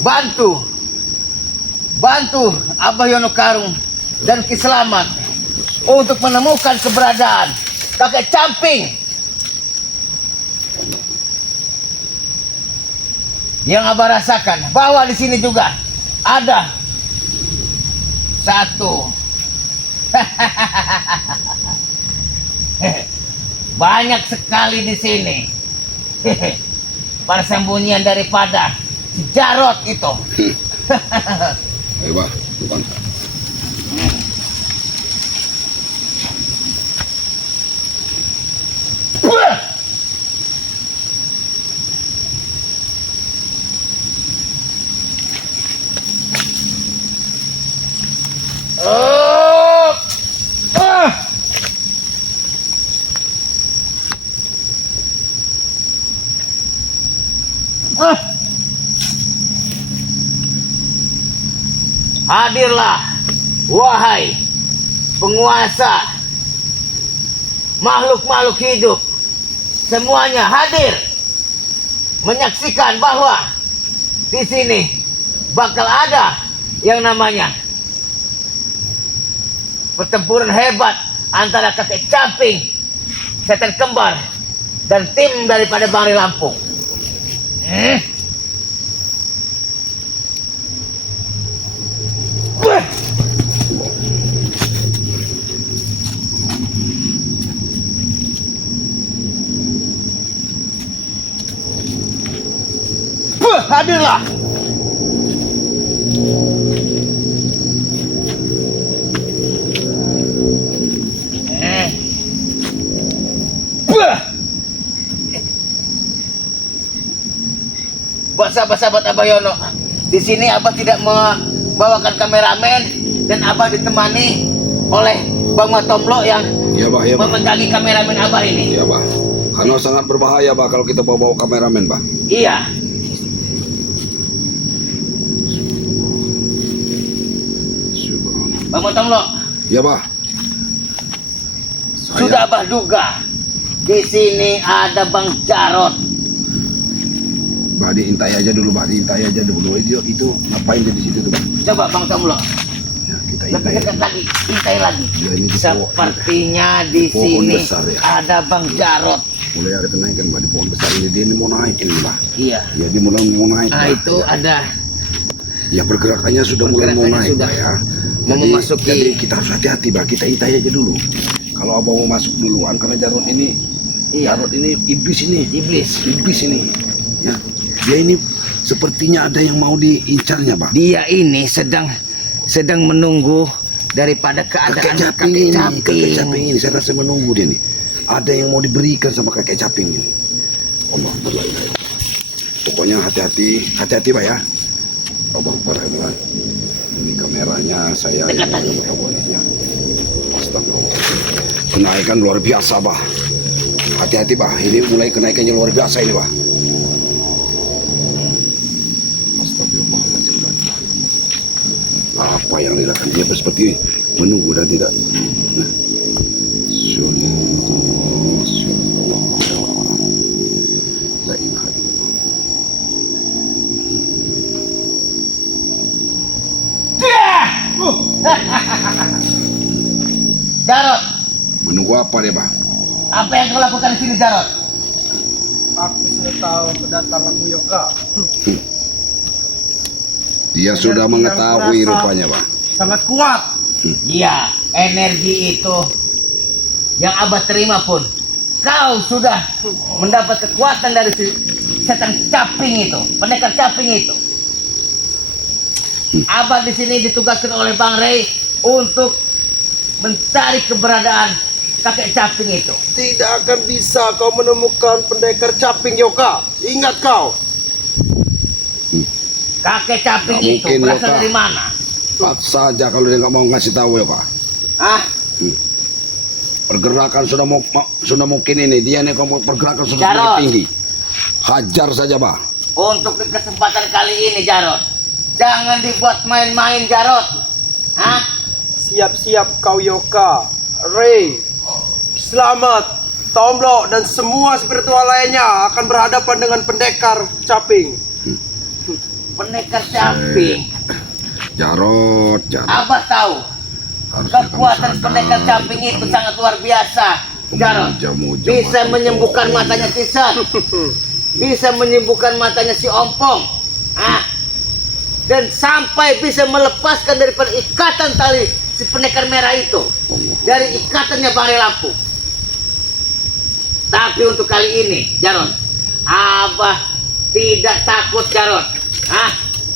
bantu Abah Yono Karung dan Ki Slamet untuk menemukan keberadaan kakek Camping yang Abah rasakan bahwa di sini juga ada satu banyak sekali di sini persembunyian daripada si Jarot itu. Ayo bah, bukan. Hadirlah, wahai penguasa makhluk-makhluk hidup, semuanya hadir menyaksikan bahwa di sini bakal ada yang namanya pertempuran hebat antara kakek Camping, setan kembar, dan tim daripada Bangri Lampung. Hadirlah. Buat sahabat-sahabat Abah Yono, di sini Abah tidak membawakan kameramen dan Abah ditemani oleh Bang Matomlo yang Ya bah, ya bah. memegangi kameramen Abah ini. Iya bah. Karena sangat berbahaya bah kalau kita bawa kameramen bah. Iya. Bang Matomlo, Ya bah. sudah Abah duga di sini ada Bang Jarot. Bah diintai aja dulu bah, diintai aja dulu. Itu ngapain dia di situ tuh bah? Coba Bang Matomlo, Ya, kita lebih intai. dekat lagi, intai lagi. Ya, ini di Sepertinya di pohon sini besar ya. ada Bang Jarot. Mulai ada kenaikan bah di pohon besar ini. Dia ini mau naik ini bah. Iya. Ya dia mulai mau naik. Nah bah. itu Ya. ada Ya pergerakannya sudah mulai mau Pergerakannya naik sudah bah ya. mau memasuki. Jadi kita harus hati-hati bah. Kita intai aja dulu. Kalau abang mau masuk duluan karena Jarot ini, Iya. Jarot ini iblis ini. Iblis. Iblis ini. Ya. Dia ini sepertinya ada yang mau diincarnya bah. Dia ini sedang menunggu daripada keadaan kakek Kakek Caping. Caping ini saya rasa menunggu dia nih. Ada yang mau diberikan sama kakek Caping ini. Allah berlailah. Pokoknya hati-hati bah ya. Allah berlailah. Ini kameranya saya Dekat lagi. ya. Astagfirullah. Kenaikan luar biasa bah. Hati-hati bah. Ini mulai kenaikannya luar biasa ini bah. Astagfirullahaladzim. Apa yang dilakukan dia seperti menunggu dan tidak. Nah. La ilaha illallah. Jarot, Menunggu apa dia bah? apa yang kau lakukan di sini Jarot? Aku sudah tahu kedatanganmu Yoka. Dia sudah Energi yang mengetahui kurasa. rupanya bah. Sangat kuat. Iya, energi itu yang Abah terima pun kau sudah mendapat kekuatan dari si setan Caping itu, pendekar Caping itu. Abah di sini ditugaskan oleh Bang Rey untuk mencari keberadaan kakek Caping itu. Tidak akan bisa kau menemukan pendekar Caping Yoka. Ingat kau. Kakek Caping Nggak itu mungkin, berasal Yoka. dari mana? Cepat saja kalau dia nggak mau ngasih tahu ya pak. Hah? Pergerakan sudah mungkin ini dia nih kalau pergerakan sudah Jarot. semakin tinggi. Hajar saja bah. Untuk di kesempatan kali ini Jarot, jangan dibuat main-main Jarot. Hah? Siap-siap kau Yoka. Ray, Slamet, Tomlo dan semua spiritual lainnya akan berhadapan dengan pendekar Caping. pendekar caping. Jarot. Abah tahu kekuatan pendekar caping itu sangat luar biasa. Jarot bisa menyembuhkan matanya Tisan, bisa menyembuhkan matanya si Ompong, dan sampai bisa melepaskan daripada ikatan tali si pendekar merah itu dari ikatannya Bangre Lampung. Tapi untuk kali ini, Jarot, Abah tidak takut, Jarot.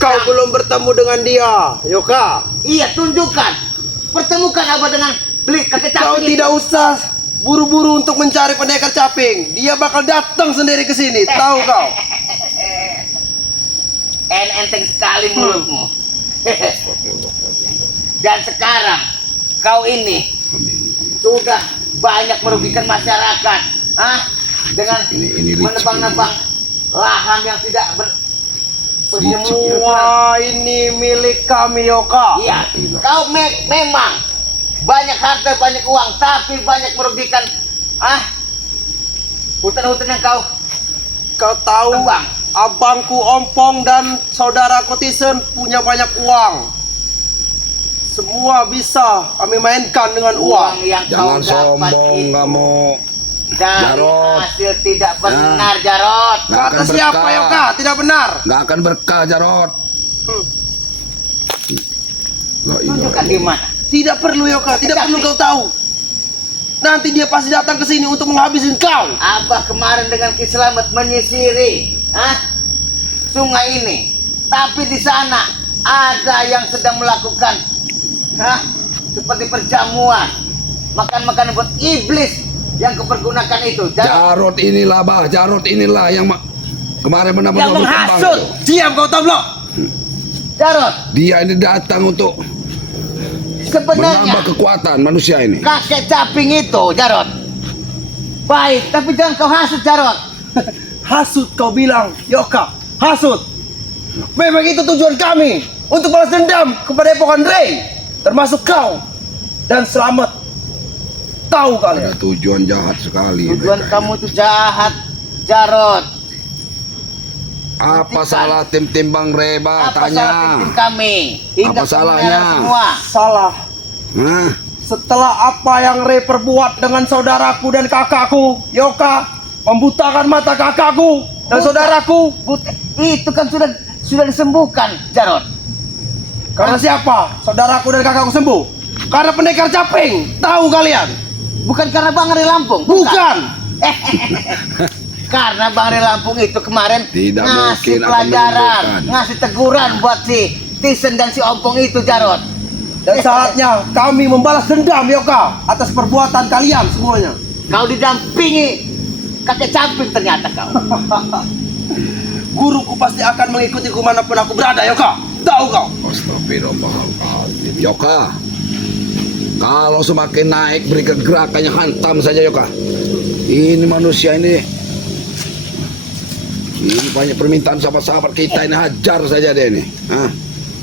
Kau belum bertemu dengan dia, Yoka. Iya, tunjukkan. Pertemukan Abah dengan beli kakek Kau caping. tidak usah buru-buru untuk mencari pendekar caping. Dia bakal datang sendiri ke sini. Tahu kau? Enteng sekali mulutmu. Dan sekarang kau ini sudah banyak merugikan masyarakat, dengan Ini menebang-nebang lahan yang tidak Semua ini milik kami, Yoka. Iya, kau memang banyak harta, banyak uang, tapi banyak merugikan hutan-hutan yang kau tahu, tebang. abangku Ompong dan saudaraku Tisen punya banyak uang. Semua bisa kami mainkan dengan uang. yang Jangan kau dapat sombong itu kamu. dari Jarot. hasil tidak benar, Jarot. Nggak Kata akan siapa, berkah. Yoka? Tidak benar. Nggak akan berkah, Jarot. La ilaha Tunjukkan di illallah. mana. Tidak perlu, Yoka. Tidak perlu kau tahu. Nanti dia pasti datang ke sini untuk menghabisin kau. Abah kemarin dengan Ki Slamet menyisiri sungai ini, tapi di sana ada yang sedang melakukan seperti perjamuan, makan-makan buat iblis yang kepergunakan itu. Jarot inilah, Bah. Jarot inilah yang kemarin menambah Yang menghasut. Diam kau, Tomlok. Jarot, Dia ini datang untuk sebenarnya menambah kekuatan manusia ini. kakek caping itu, Jarot, baik, tapi jangan kau hasut, Jarot. Hasut kau bilang, Yoka. Hasut. Memang itu tujuan kami. Untuk balas dendam kepada Epokan Rey. Termasuk kau. Dan Selamat. Tahu kalian. Ada tujuan jahat sekali. Tujuan mereka kamu ini. itu jahat, Jarot. Apa salah tim-tim Bang Reba? Apa Tanya. salah tim kami? Hingga Apa salahnya? kemenangan semua. Salah. Hah? Setelah apa yang Rey perbuat dengan saudaraku dan kakakku, Yoka membutakan mata kakakku dan saudaraku. Itu kan sudah disembuhkan, Jarot. Karena siapa? Saudaraku dan kakakku sembuh. Karena pendekar caping. Tahu kalian? Bukan karena Bang Re Lampung. Bukan. Karena Bang Re Lampung itu kemarin Tidak ngasih mungkin akan pelajaran, menemukan. ngasih teguran buat si Tisen dan si Ompong itu, Jarot. Dan saatnya kami membalas dendam, Yoka, atas perbuatan kalian semuanya. Kau didampingi kakek caping ternyata kau. Guruku pasti akan mengikutiku manapun aku berada, Yoka. Tahu kau? Astagfirullahaladzim. Yoka, kalau semakin naik beri gerakannya hantam saja, Yoka. Ini manusia ini banyak permintaan sahabat-sahabat kita ini, hajar saja dia ini.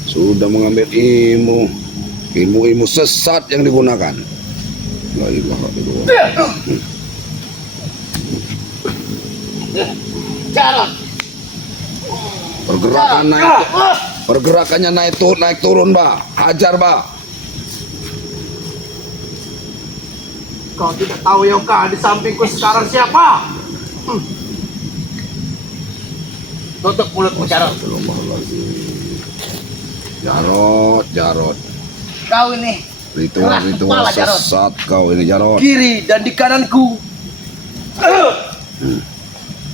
Sudah mengambil ilmu sesat yang digunakan. La ilaha illallah. Jarot. Pergerakannya naik turun, Mbak. Hajar, Mbak. Kau tidak tahu, Yoka, di sampingku sekarang siapa? Tutup mulutmu, Jarot. Jarot. Kau ini keras Ritual kepala, Jarot. sesat kau ini, Jarot. Kiri dan di kananku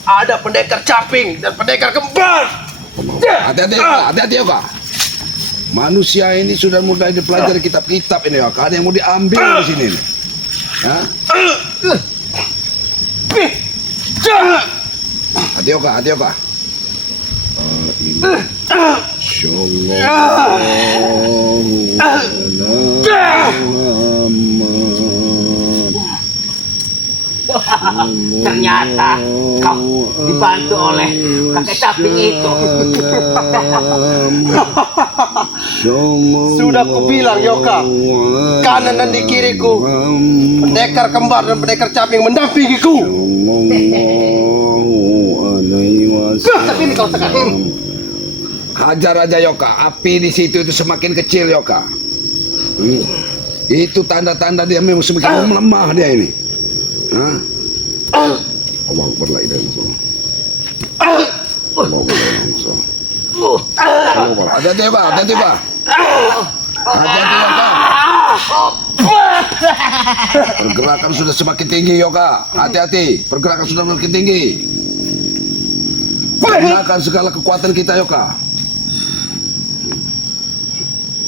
ada pendekar caping dan pendekar kembar. Hati-hati, Yoka. Manusia ini sudah mulai dipelajari kitab-kitab ini, Yoka. Ada yang mau diambil di sini. Hah? Hati, Yoka. Ternyata kau dibantu oleh kakek caping itu. Sudah kubilang, Yoka, kanan dan di kiriku pendekar kembar dan pendekar caping mendampingiku. Tapi ini kau sekarang. Hajar aja Yoka. Api di situ itu semakin kecil Yoka. Itu tanda-tanda dia memang semakin melemah dia ini. Hah? Allah Akbar, la ilaha illallah. Allah Akbar. Hati-hati Pak, hati-hati Pak. Hati-hati Yoka. Pergerakan sudah semakin tinggi Yoka. Hati-hati, pergerakan sudah semakin tinggi. Gunakan segala kekuatan kita Yoka.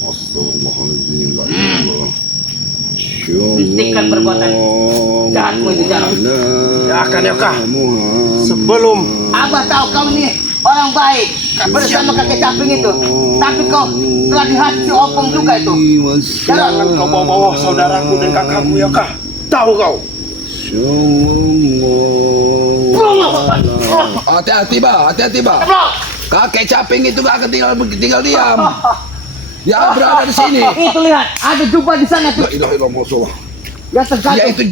Astagfirullahaladzim, la ilaha illallah. Hentikan perbuatan jahatmu itu, Jarod. Ya akan Yoka. Sebelum Abah tahu kau ini orang baik bersama kakek caping itu, tapi kau telah dihati si Opong juga itu. jangan kau bawa-bawa saudaraku dan kakakku Yoka. Tahu kau? Hati-hati Pak, hati-hati Pak. Kakek caping itu gak akan tinggal diam. Ya berada di sini. Itu lihat, ada jubah di sana tuh. La ilaha illallah Rasulullah. Ya tergantung. Ya itu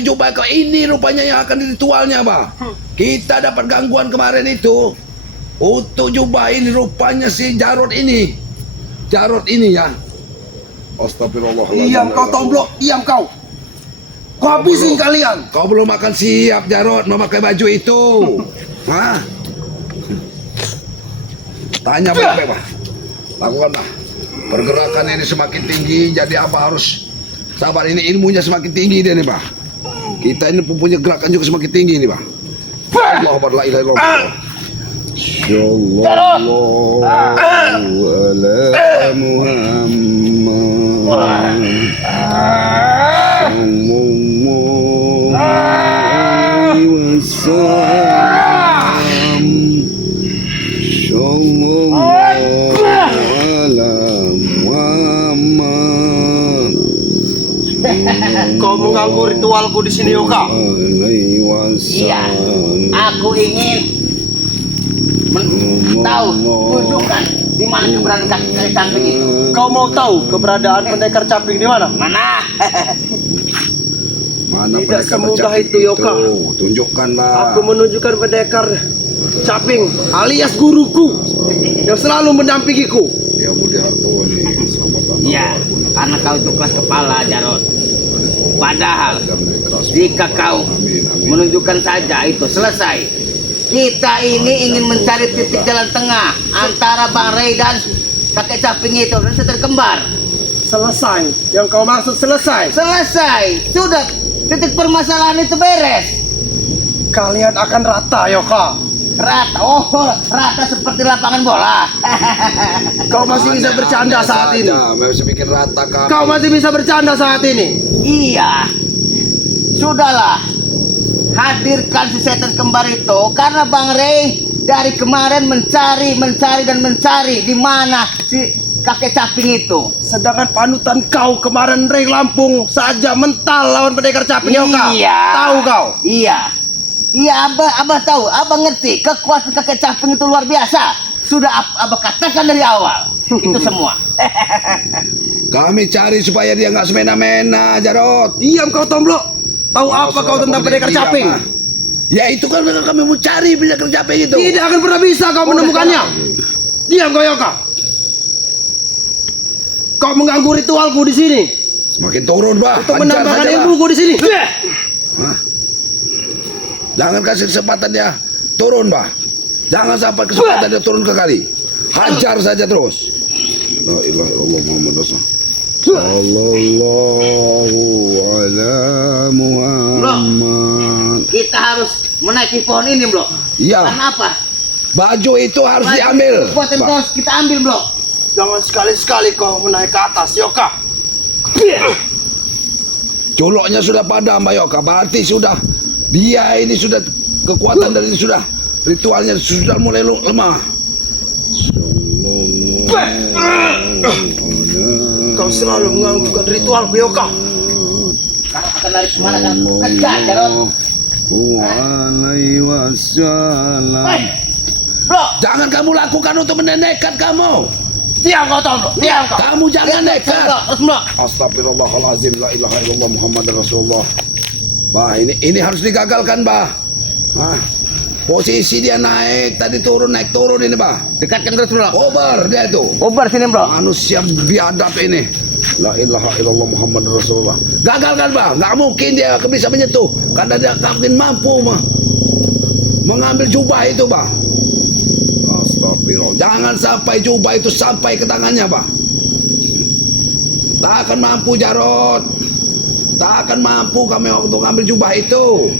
jubah kau ini rupanya yang akan diritualnya Pak. Kita dapat gangguan kemarin itu. Untuk jubah ini rupanya si Jarod ini. Jarod ini ya. Astagfirullahaladzim. Diam kau tomblok, diam kau. Kau habisin kalian. Kau belum makan siap Jarod memakai baju itu. Hah? Tanya baik-baik Pak. Lakukan Pak. Pergerakan ini semakin tinggi, jadi apa harus sabar, ini ilmunya semakin tinggi dia nih Pak. Kita ini punya gerakan juga semakin tinggi nih Pak. Allah Akbar, la ilaha illallah. Sallallahu ala Muhammad. Sallallahu alaihi wasallam. Sallallahu ala Muhammad. Kau mengganggu ritualku di sini Yoka. Iya, aku ingin tahu, tunjukkan di mana keberadaan kakek caping itu. Kau mau tahu keberadaan pendekar caping di mana? Mana? Mana Tidak pendekar semudah caping itu, Yoka. Tunjukkanlah. Aku menunjukkan pendekar caping alias guruku yang selalu mendampingiku. Ya Budi Harto nih, sahabat. Iya, karena kau itu kelas kepala, Jarod. Padahal jika kau menunjukkan saja itu selesai. Kita ini ingin mencari titik jalan tengah antara Bang Ray dan kakek caping itu dan seter kembar. Selesai. Yang kau maksud selesai. Selesai, sudah titik permasalahan itu beres. Kalian akan rata Yoka. Rata, oh rata seperti lapangan bola. Kau masih bisa bercanda saat ini. Masih bikin rata kami. Kau masih bisa bercanda saat ini. Iya, sudahlah. Hadirkan si setan kembar itu karena Bang Ray dari kemarin mencari di mana si kakek caping itu. Sedangkan panutan kau kemarin Ray Lampung saja mental lawan pendekar caping Yoka. Iya. Tahu kau? Iya. Iya, abah tahu, abah ngerti kekuatan kakek caping itu luar biasa. Sudah abah katakan dari awal. Itu semua. Kami cari supaya dia nggak semena-mena, Jarod. Diam kau tomblok. Tahu apa kau tentang pendekar caping? Ya itu kan kami mau cari pendekar caping itu. Tidak akan pernah bisa kau menemukannya. Diam kau Yoka. Kau mengganggu ritualku di sini. Semakin turun, Bah. Untuk Hajar menambahkan saja, Bah. ilmuku di sini. Hah? Jangan kasih kesempatan dia turun, Bah. Jangan sampai kesempatan dia turun ke kali. Hajar saja terus. La ilaha illallah Muhammad Rasul. Sallallahu ala Muhammad. Kita harus menaiki pohon ini, Bro. Iya. Karena apa? Baju itu harus diambil. Kekuatan Bah. terus kita ambil, Bro. Jangan sekali-sekali kau menaik ke atas Yoka. Culoknya sudah padam, Bayoka. Berarti sudah dia ini sudah kekuatan dari sudah ritualnya sudah mulai lemah. Kau selalu mengganggukan ritualku Yoka. Karena akan lari kemana kan? Kejar, Jarod. Alaihi wasallam. Hei, Bro. Jangan kamu lakukan untuk menenekkan kamu. Diam kau, Tom, Bro. Diam kau. Kamu jangan nekat. Terus, Bro. Astagfirullahalazim, la ilaha illallah Muhammad Rasulullah. Bah, ini harus digagalkan, Bah. Hah? Posisi dia naik, tadi turun, naik turun ini, Bah. Dekatkan terus bro. Over dia tuh. Ubar sini bro. Manusia biadab ini. La ilaha illallah Muhammad Rasulullah. Gagal kan, Bah? Nggak mungkin dia bisa menyentuh. Karena dia mungkin mampu mengambil jubah itu, Bah. Astagfirullah. Jangan sampai jubah itu sampai ke tangannya, Bah. Tak akan mampu, Jarot. Tak akan mampu kami untuk mengambil jubah itu.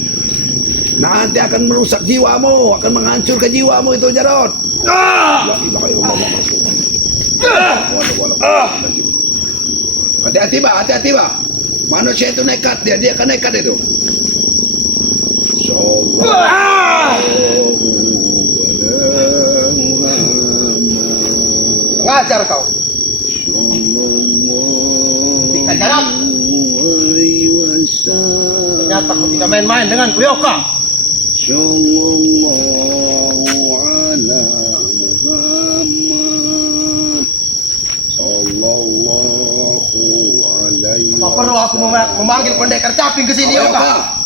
Nanti akan merusak jiwamu, akan menghancurkan jiwamu itu, Jarot. La ilaha illallah Muhammad Rasulullah. Hati-hati, Bah, hati-hati, Bah. Manusia itu nekat, dia akan nekat itu. Ngajar kau. Tingkat Jarot. Ternyata kau tidak main-main dengan Yoka. Sallallahu ala Muhammad Sallallahu alaihi Apa perlu aku memanggil pendekar caping ke sini, Yoka? Yoka,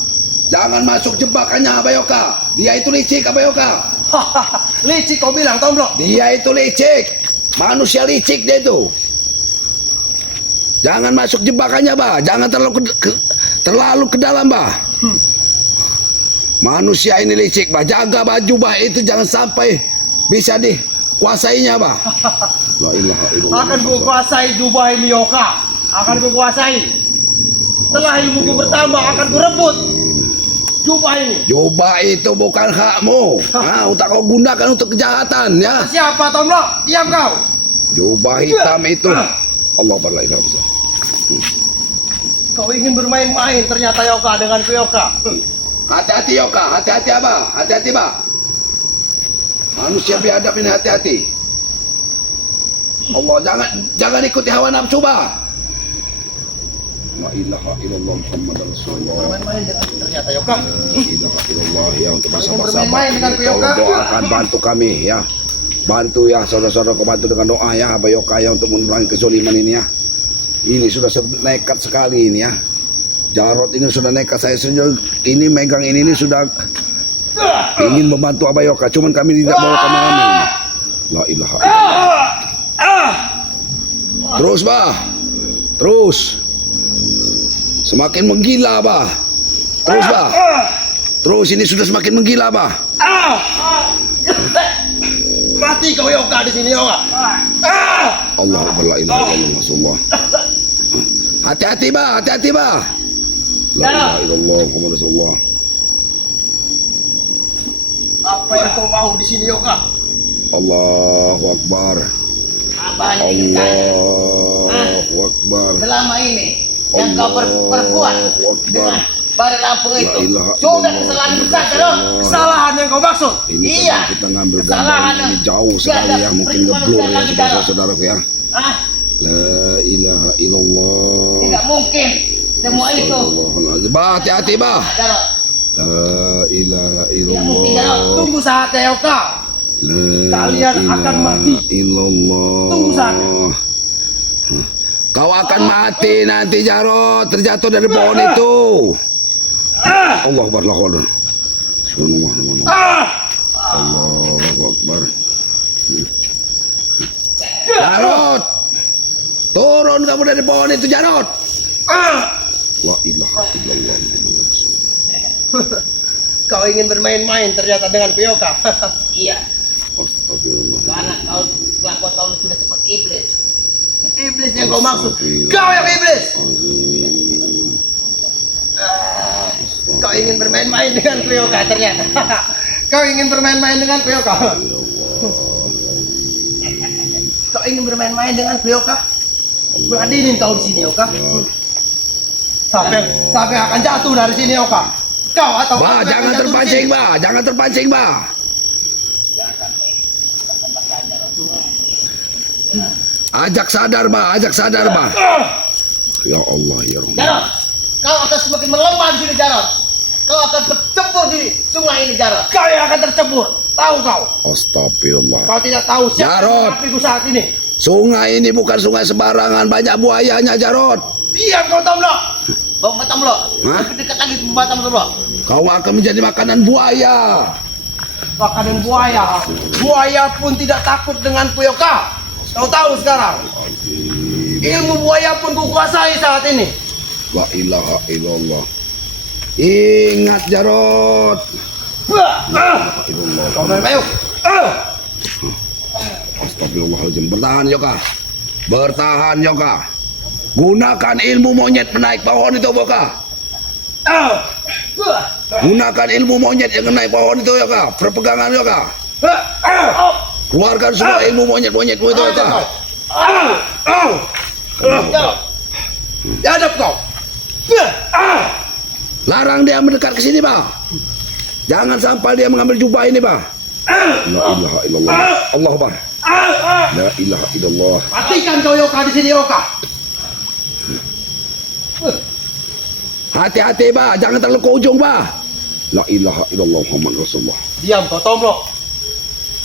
jangan masuk jebakannya Abayoka. Dia itu licik, Abayoka. Licik kau bilang, Tomblok. Dia itu licik. Manusia licik dia itu. Jangan masuk jebakannya, Bah. Jangan terlalu ke dalam, Bah. Manusia ini licik, Bah. Jaga baju, Bah, itu jangan sampai bisa dikuasainya, Bah. La ilaha illallah. Akan ku kuasai jubah ini, Yoka. Akan ku kuasai. Setelah ilmuku bertambah, akan ku rebut jubah ini. Jubah itu bukan hakmu. Untuk kau gunakan untuk kejahatan, ya. Siapa, Tomblok? Diam kau. Jubah hitam itu. Allah berlailah. Kau ingin bermain-main ternyata, Yoka, dengan ku, Yoka. Hati-hati, Yoka. Hati-hati, Abah. Hati-hati, Bah. Manusia biadab ini, hati-hati. Allah, jangan ikuti hawa nafsu, Bah. La ilaha illallah Muhammad Rasulullah. Bermain-main dengan ternyata, Yoka. La ilaha illallah, ya, untuk bersama-sama. Bermain-main dengan Yoka. Tolong doakan, bantu kami, ya. Bantu, ya, saudara-saudara, bantu dengan doa, ya, Abah Yoka, ya, untuk mengurangi kezaliman ini, ya. Ini sudah nekat sekali ini, ya. Jarot ini sudah nekat. Saya sendiri ini megang ini sudah ingin membantu Abah Yoka, cuman kami tidak bawa kameramen. La ilaha illallah. Terus, Bah. Terus. Semakin menggila, Bah. Terus, Bah. Terus, ini sudah semakin menggila, Bah. Mati kau, Yoka, di sini, Yoka. Allahu la ilaha illallah Rasulullah. Hati-hati, Bah. Hati-hati, Bah. La ilaha illallah Muhammad Rasulullah. Apa yang kau mau di sini, Yoka? Allahu Akbar. Apa hanya ingin tanya. Allahu Akbar. Selama ini yang kau perbuat dengan Bari Lampung itu La ilaha sudah illallah. kesalahan besar, Jarot. Kesalahan yang kau maksud? Ini Iya. kalau kita ngambil Kesalahan gambar ini yang jauh sekali, tiada ya, mungkin peristiwa ngeblur, ya, lagi, Jarot. saudara-saudaraku, ya. Ah, La ilaha illallah. tidak mungkin semua itu. Astagfirullahaladzim. Bah, hati-hati, Bah. Jarot. La ilaha mungkin, Jarot. illallah. Tunggu saatnya, Yoka. La Kalian akan mati. ilaha illallah. Tunggu saatnya. Kau akan mati nanti, Jarot, terjatuh dari pohon itu. Allah Akbar, Allah Akbar. Allahu Akbar. Jarot, turun kamu dari pohon itu, Jarot. La ilaha illallah. Kau ingin bermain-main ternyata dengan Yoka. Iya, Astagfirullah. karena kau kelakuan kau sudah seperti iblis. Iblis yang kau maksud. Kau yang iblis. Kau ingin bermain-main dengan Yoka ternyata. Kau ingin bermain-main dengan Yoka. Kau ingin bermain-main dengan Yoka. Beradinin kau di sini, Yoka. Sampai akan jatuh dari sini, Yoka. Kau atau Bah, aku yang jangan jatuh di terpancing, sini. Bah. Jangan terpancing, Bah. Ajak sadar, Bah. Ajak sadar, Bah. Ya Allah, ya Rahman. Jarot, kau akan semakin melemah di sini, Jarot. Kau akan tercebur di sungai ini, Jarot. Kau yang akan tercebur. Tahu kau? Astagfirullah. Kau tidak tahu siapa Jarot. apiku saat ini. Sungai ini bukan sungai sembarangan, banyak buayanya, Jarot. Diam kau, Tomblok. Bawa Batam lo. Hah? Lebih dekat lagi Batam lo. Kau akan menjadi makanan buaya. Bahkan buaya. Buaya pun tidak takut denganku Yoka. Kau tahu sekarang. Ilmu buaya pun kukuasai saat ini. La ilaha illallah. Ingat Jarot. Kau main mayu. Astagfirullahaladzim. Bertahan Yoka. Bertahan Yoka. Gunakan ilmu monyet menaik pohon itu Yoka. Gunakan ilmu monyet yang naik pohon itu Yoka. Perpegangan Yoka. Keluarkan semua ilmu monyet-monyetmu itu Yoka. Hadap kau. Larang dia mendekat ke sini, Pak. Jangan sampai dia mengambil jubah ini, Pak. La ilaha illallah. Allah Akbar. La ilaha illallah. Matikan kau Yoka di sini Yoka. Hati-hati, Pak. Jangan terlalu ke ujung, Pak. La ilaha illallah Muhammad Rasulullah. Diam kau Tomlo.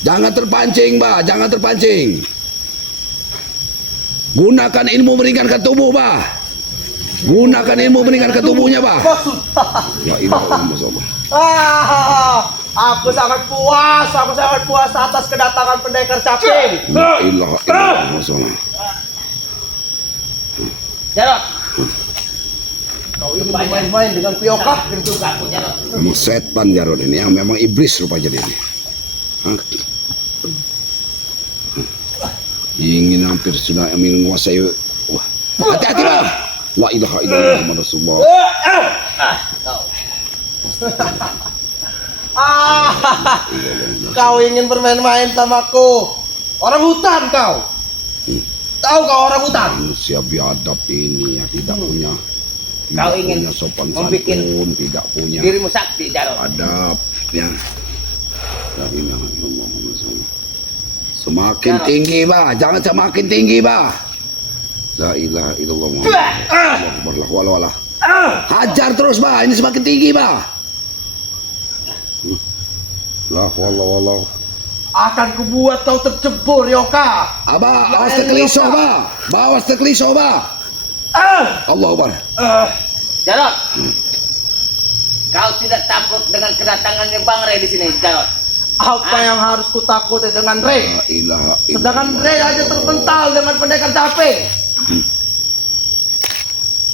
Jangan terpancing, Pak. Jangan terpancing. Gunakan ilmu meringankan tubuh, Pak. Gunakan ilmu meringankan tubuhnya, Pak. Maksud. La ilaha illallah. Aku sangat puas atas kedatangan pendekar caping. La ilaha illallah. Jarot. Kau ingin main-main dengan Yoka? Itu aku Jarot. Memang setan Jarod ini, ya. Memang iblis rupanya dia ini. Hah? Ingin hampir sudah menguasai. Wah. Hati-hati Bang. La ilaha illallah Muhammad Rasulullah. Kau ingin bermain-main samaku? Orang hutan kau. Tahu kau orang hutan? Manusia biadab ini ya, tidak punya. Kau tidak ingin punya sopan membuat santun, tidak punya dirimu sakti Jarot. adab ya. La ilaha illallah Muhammad Rasulullah. Semakin tinggi, Bah. Jangan semakin tinggi, Bah. La ilaha illallah Muhammad. Allah Akbar, wala. Hajar terus, Bah. Ini semakin tinggi, Bah. La wala. Akan kubuat kau tercebur Yoka. Abah, awas terkelisau, Bah. Awas terkelisau, Bah. Allah Akbar. Jarot. Kau tidak takut dengan kedatangannya Bang Rey di sini, Jarot? Apa yang harus kutakuti dengan Rey? La ilaha Sedangkan illallah. Rey aja terpental dengan pendekar caping.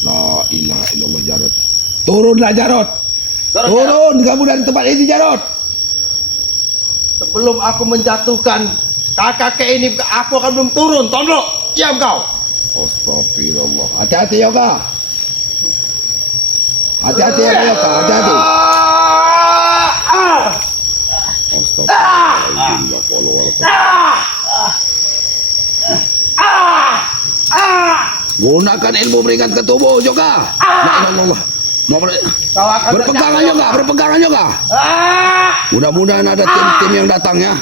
La ilaha illallah Jarot. Turunlah Jarot. Jarot. Turun kamu dari tempat ini Jarot. Sebelum aku menjatuhkan kakak ini, aku akan belum turun. Tomlo, diam kau. Astagfirullah. Hati-hati Yoga. Hati-hati ya Yoga. Hati-hati. Gunakan ilmu meringankan tubuh Yoga. La ilallah. Kau akan Berpegangan terjatuh, Yoga. Berpegangan Yoga. Mudah-mudahan ada tim-tim yang datang ya.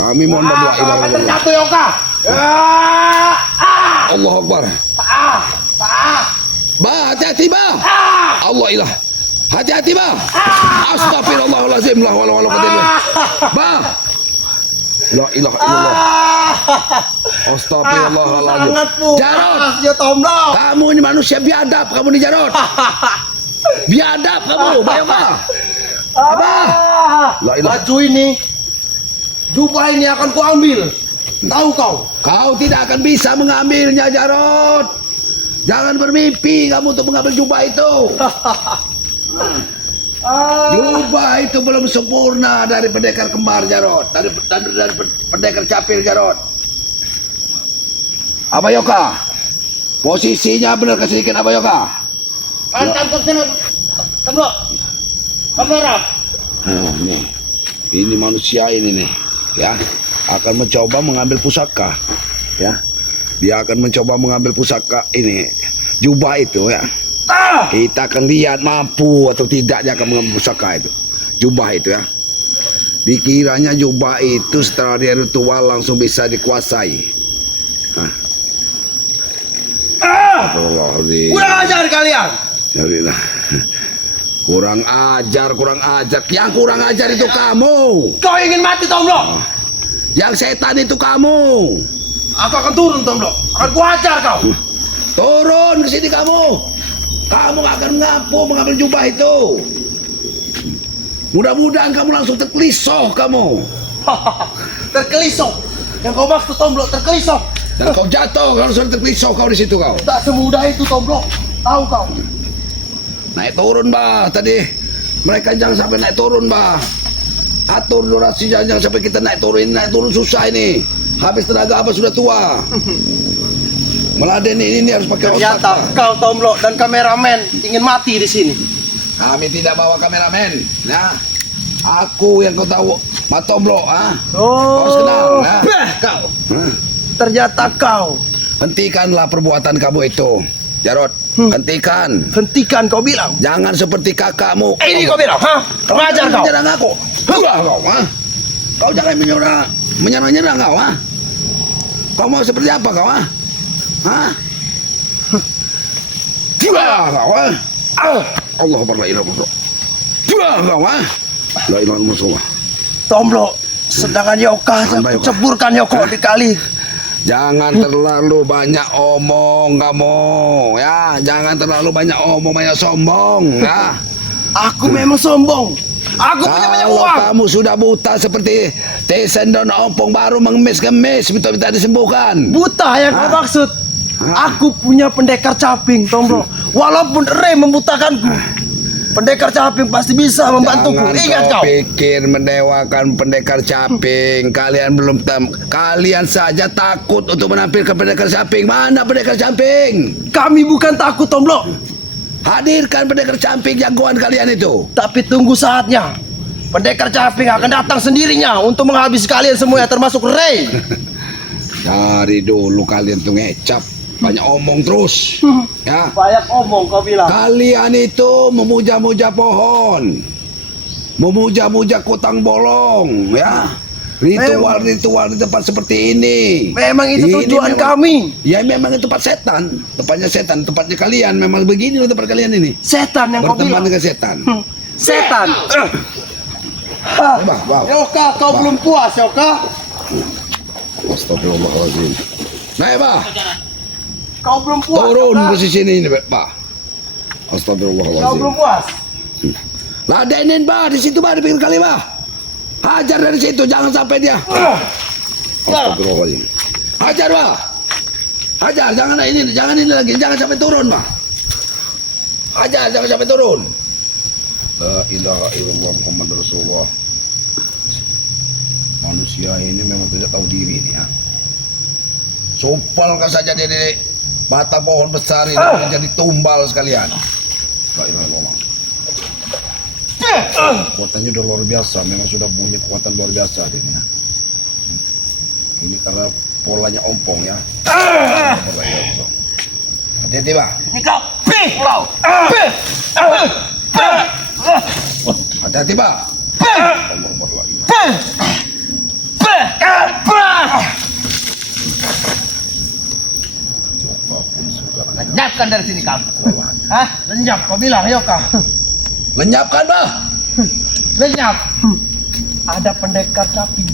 Kami mohon berdoa Kau akan ilallah. terjatuh Yoka. Allah Akbar. Bah, hati-hati bah. Allah ilah. Hati-hati bah. Astagfirullahaladzim. La wala wala quwwata illa billah. Bah. La ilaha illallah. Astagfirullahaladzim. Sangat puas Jarot, ya Tomlo. kamu ini manusia biadab. Kamu nih Jarot. Biadab kamu. Bayang bah. La ilaha. Baju ini, jubah ini akan kuambil. Tahu kau? Kau tidak akan bisa mengambilnya Jarot. Jangan bermimpi kamu untuk mengambil jubah itu. Jubah itu belum sempurna dari pendekar kembar Jarot, dari pendekar capil Jarot. Apa Yoka? Posisinya benar sedikit apa Yoka? Tangkap sana. Tomlo. Kamera. Ini manusia ini nih, ya, akan mencoba mengambil pusaka, ya. Dia akan mencoba mengambil pusaka ini, jubah itu ya. Kita akan lihat mampu atau tidaknya akan mengambil pusaka itu, jubah itu ya. Dikiranya jubah itu setelah dia ritual langsung bisa dikuasai. Astagfirullahaladzim. Kurang ajar kalian. Jadilah. Kurang ajar. Yang kurang ajar itu kamu. Kau ingin mati Tomlo? Yang setan itu kamu. Aku akan turun Tomlo. Akan kuajar kau. Turun ke sini kamu. Kamu akan mengampu mengambil jubah itu. Mudah-mudahan kamu langsung terkelisah kamu. Terkelisah. Yang kau maksud Tomblok terkelisah. Dan kau jatuh kalau sudah terkelisah kau di situ kau. Tak semudah itu Tomblok. Tahu kau. Naik turun bah tadi. Mereka jangan sampai naik turun bah. Atur durasi jangan sampai kita naik turun susah ini. Habis tenaga Abah sudah tua. Meladen ini harus pakai otak. Ternyata kau Tomblok dan kameramen ingin mati di sini. Kami tidak bawa kameramen. Ya. Aku yang kau tahu. Matomblok, ah. Kau harus kenal, ya. Kau. Hah? Ternyata kau. Hentikanlah perbuatan kamu itu, Jarod. Hentikan. Hentikan kau bilang. Jangan seperti kakakmu. Ini kau bilang, hah? Mengajar kau. Menyerang aku. Wah, kau, ah. Kau jangan menyerang kau, ah. Kau mau seperti apa kau, ah? Hah? Wah, kau, ah. Allah la ilaha illallah. Wah, kau, ah. La ilaha illallah. Tomblok, sedangkan Yoka Sampai, Pak. ceburkan Yoko di kali. Jangan terlalu banyak omong kamu, ya. Jangan terlalu banyak omong, banyak sombong, ya. Aku memang sombong. Aku punya banyak Kalau uang. kamu sudah buta seperti Tesen dan Ompong baru mengemis-kemis, minta disembuhkan. Buta yang kau maksud. Aku punya pendekar caping, Tomblok. Walaupun Ray membutakanku, pendekar caping pasti bisa membantuku. Jangan Ingat kau kau. pikir mendewakan pendekar caping. Kalian belum kalian saja takut untuk menampilkan pendekar caping. Mana pendekar caping? Kami bukan takut, Tomblok. Hadirkan pendekar caping jagoan kalian itu. Tapi tunggu saatnya. Pendekar caping akan datang sendirinya untuk menghabisi kalian semua, termasuk Ray. Dari dulu kalian tuh ngecap, banyak omong terus. Ya. Banyak omong kau bilang. Kalian itu memuja-muja pohon, memuja-muja kutang bolong, ya. Ritual-ritual di tempat seperti ini. Memang itu Ini tujuan memang- kami. Ya memang itu tempat setan, tempatnya setan, tempatnya kalian. Memang begini loh tempat kalian ini. Setan yang kau Berteman bilang. dengan setan. Setan. Bah. Yoka, kau belum puas, Yoka? Astagfirullahaladzim. Naik bah, Kau belum puas. turun Yoka? ke sini ini bah. Kau Astagfirullahaladzim. belum puas. Ladenin bah di situ bah di pinggir kali bah. Hajar dari situ jangan sampai dia. Astagfirullahaladzim. Hajar bah. Hajar jangan ini lagi jangan sampai turun bah. Hajar jangan sampai turun. La ilaha illallah Muhammad Rasulullah. Manusia ini memang tidak tahu diri ini ya. Sumpalkan saja dia di mata pohon besar ini jadi tumbal sekalian. La ilaha illallah. Kekuatannya udah luar biasa, memang sudah punya kekuatan luar biasa dia ya. Ini karena polanya ompong ya. Hati-hati Pak. Ini kau. Pih, kau. Hati-hati Pak. Lenyapkan dari sini kamu. Hah? Lenyap kau bilang, Yoka. Lenyapkan Pak. Lenyap. Ada pendekar caping.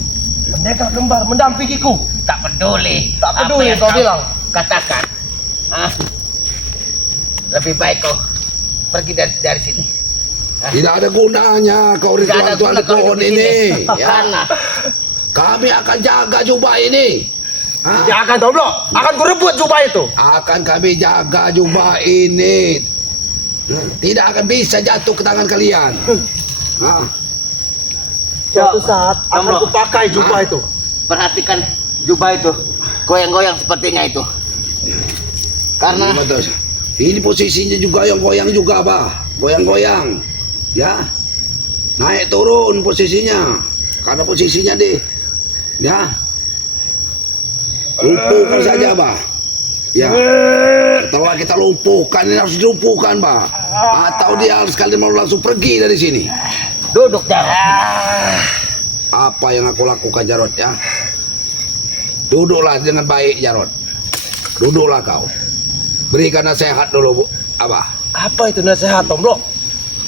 Pendekar kembar mendampingiku. Tak peduli. Tak peduli, apa yang kau bilang. Katakan. Ah. Lebih baik kau pergi dari sini. Tidak ada gunanya kau Tidak ada ritual guna di pohon kau ini. Ya. Karena Kami akan jaga jubah ini. Hah? Ya akan Tomblok. Akan kurebut jubah itu. Akan kami jaga jubah ini. Tidak akan bisa jatuh ke tangan kalian. Hah? Suatu saat akan Tomblok. kupakai jubah itu. perhatikan jubah itu. Goyang-goyang sepertinya itu. Karena Betul. Ini posisinya juga yang goyang juga, Bah. Goyang-goyang. Ya. Naik turun posisinya. Karena posisinya ya. Lumpuhkan saja, Bah. Ya. Setelah kita lumpuhkan, ini harus dilumpuhkan, Bah. Atau dia harus kalian mau langsung pergi dari sini. duduk Jarod. Apa yang aku lakukan, Jarod, ya? Duduklah dengan baik, Jarod. Duduklah kau. Berikan nasihat dulu, Bu. Abah. Apa itu nasihat, Tomblok?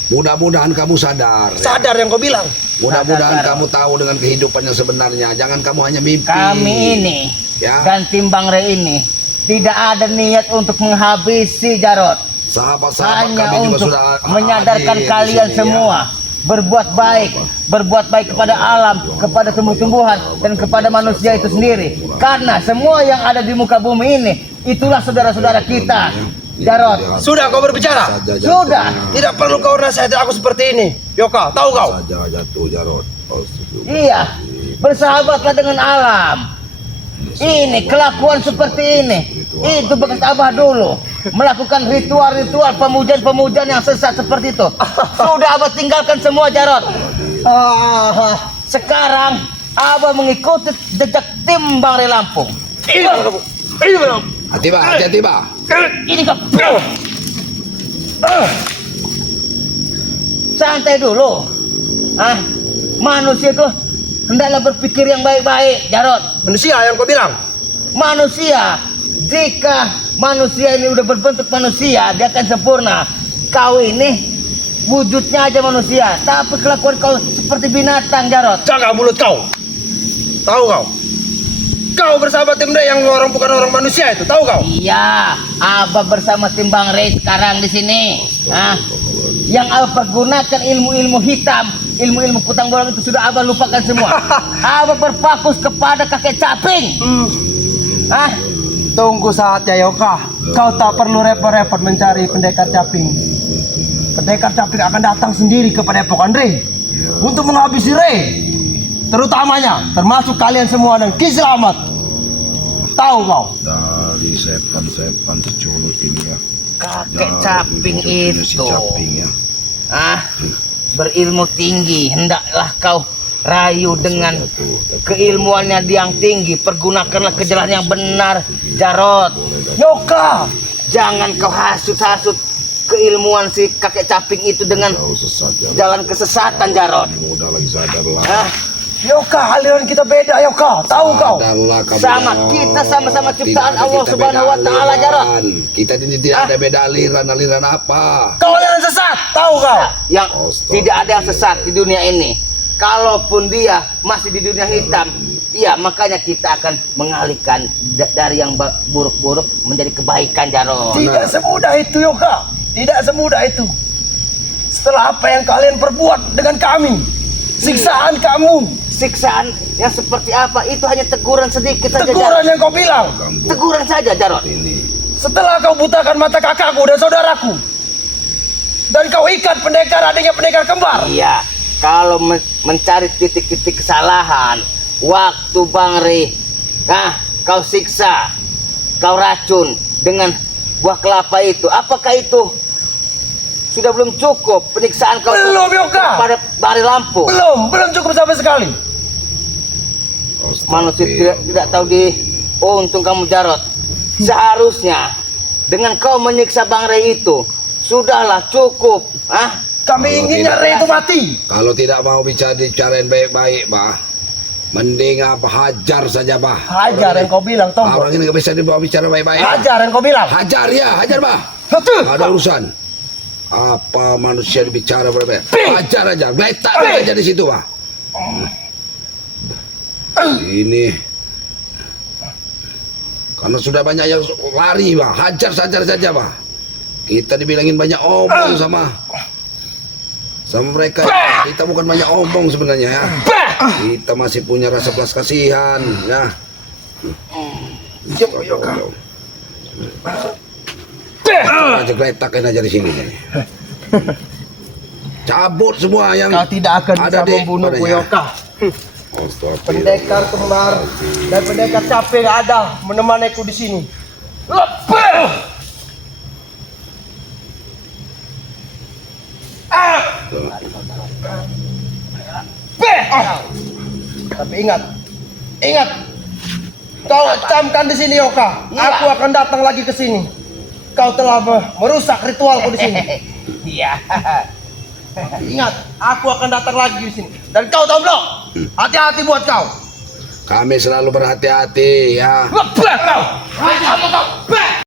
Mudah-mudahan kamu sadar. Ya. Sadar yang kau bilang. Mudah-mudahan Sadar, kamu tahu dengan kehidupan yang sebenarnya. Jangan kamu hanya mimpi. Kami ini Ya. dan tim Bang Re ini tidak ada niat untuk menghabisi Jarod. Sahabat-sahabat Hanya kami juga untuk sudah menyadarkan hadir di kalian sini, semua ya. berbuat baik kepada alam, kepada tumbuh-tumbuhan, dan kepada manusia itu sendiri. Karena semua yang ada di muka bumi ini, itulah saudara-saudara kita. Jarot, Sudah kau berbicara. sudah. Tidak perlu kau nasihati aku seperti ini. Yoka, tahu kau? Saja jatuh Jarot. Iya, bersahabatlah dengan alam. Ini kelakuan seperti ini, itu bekas Abah dulu melakukan ritual-ritual pemujaan-pemujaan yang sesat seperti itu. Sudah Abah tinggalkan semua, Jarot. Sekarang Abah mengikuti jejak tim Bang Ray Lampung. Hati bah, hati-hati bah. Ini kau. Santai dulu. Manusia itu hendaklah berpikir yang baik-baik, Jarot. Manusia yang kau bilang. Manusia, jika manusia ini udah berbentuk manusia, dia akan sempurna. Kau ini wujudnya aja manusia, tapi kelakuan kau seperti binatang, Jarot. Jaga mulut kau. Tahu kau? Kau bersama tim Ray yang orang bukan orang manusia itu, tahu kau? Iya, Abah bersama tim Bang Ray sekarang di sini. Yang Abah pergunakan ilmu-ilmu hitam, ilmu-ilmu putang bolong itu sudah Abah lupakan semua. Abah berfokus kepada kakek caping. Tunggu saatnya Yoka. Kau tak perlu repot-repot mencari pendekar caping. Pendekar caping akan datang sendiri ke Padepokan Ray untuk menghabisi Ray. Terutamanya termasuk kalian semua dan Ki Slamet. Tahu kau? Dari setan-setan seculuk ini ya. Kakek caping itu Si caping ya. berilmu tinggi, hendaklah kau rayu dengan keilmuannya yang tinggi. Pergunakanlah ke jalan yang benar, Jarot. Yoka, Jangan kau hasut-hasut keilmuan si kakek caping itu dengan Kau sesat Jarot. jalan kesesatan, Jarot. Mudah lagi sadarlah. Yoka, aliran kita beda Yoka. Tahu kau? Sadarlah kamu. Sama, kita sama-sama ciptaan Tidak ada Allah kita Subhanahu beda wa Ta'ala, Jarot. aliran. Kita ini tidak ada beda aliran apa? Kau aliran sesat. Tahu kau? Yang Astaga. tidak ada yang sesat di dunia ini. Kalaupun dia masih di dunia hitam, ya makanya kita akan mengalihkan dari yang buruk-buruk menjadi kebaikan, Jarot. Tidak semudah itu Yoka. Tidak semudah itu. Setelah apa yang kalian perbuat dengan kami, siksaan kamu, Siksaan yang seperti apa itu hanya teguran sedikit saja, teguran Jarot. yang kau bilang. Teguran saja, Jarot. Ini Setelah kau butakan mata kakakku dan saudaraku, dan kau ikat pendekar adanya pendekar kembar. Iya, kalau mencari titik-titik kesalahan, waktu Bang Ray, kau siksa, kau racun dengan buah kelapa itu, apakah itu sudah belum cukup penyiksaan kau Belum, Yoka. pada Bang Ray Lampung? Belum cukup sampai sekali. Manusia tidak tahu untung kamu, Jarot. Seharusnya dengan kau menyiksa Bang Ray itu sudahlah cukup. Kami Kalau inginnya tidak- Ray itu mati. kalau tidak mau bicarain baik-baik, bah, mending apa hajar saja, bah. Hajar yang kau bilang, Tonggo. Orang ini nggak bisa dibawa bicara baik-baik. Hajar yang kau bilang. Hajar ya, hajar, bah. Betul. Nggak ada urusan. Apa manusia dibicara berapa? Hajar aja, geletak aja di situ, bah. Ini karena sudah banyak yang lari, bah. Hajar saja, bah. Kita dibilangin banyak omong sama mereka. Kita bukan banyak omong sebenarnya ya. Kita masih punya rasa belas kasihan ya. Yoka. Aja geletakin aja di sini nih. Cabut semua yang Kau tidak akan ada bisa di membunuhku, badannya. Yoka. Astagfirullah. Pendekar kembar dan pendekar caping ada menemaniku di sini. Tapi ingat, kau camkan di sini Yoka. Aku akan datang lagi ke sini. Kau telah merusak ritualku di sini. Iya. Ingat, aku akan datang lagi di sini. Dan kau Tomblo, hati-hati buat kau. Kami selalu berhati-hati ya. Kau.